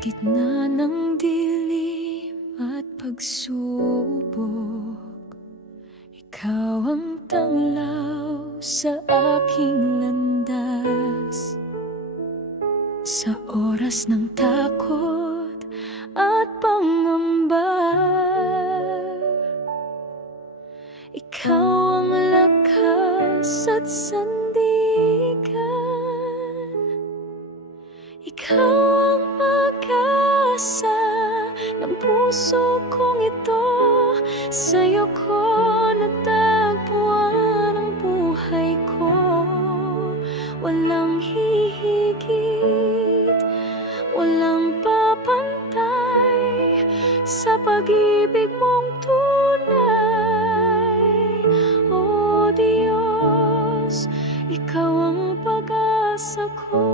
gitna ng dilim at pagsubok, ikaw ang tanglaw sa aking landas. Sa oras ng takot at pangamba, ikaw ang lakas at sandigan. Ikaw ang pag-asa ng puso kong ito. Sa'yo ko natagpuan ang buhay ko. Walang hihigit, walang papantay sa pag-ibig mong tunay. O Diyos, ikaw ang pag-asa ko.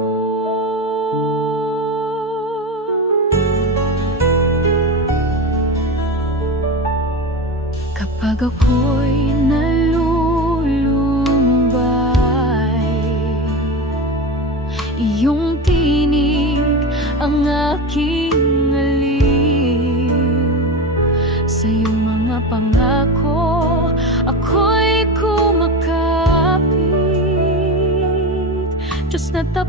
Kapag ako'y nalulumbay, iyong tinig ang aking aliw. Sa iyong mga pangako, ako'y kumakapit. Diyos na tapat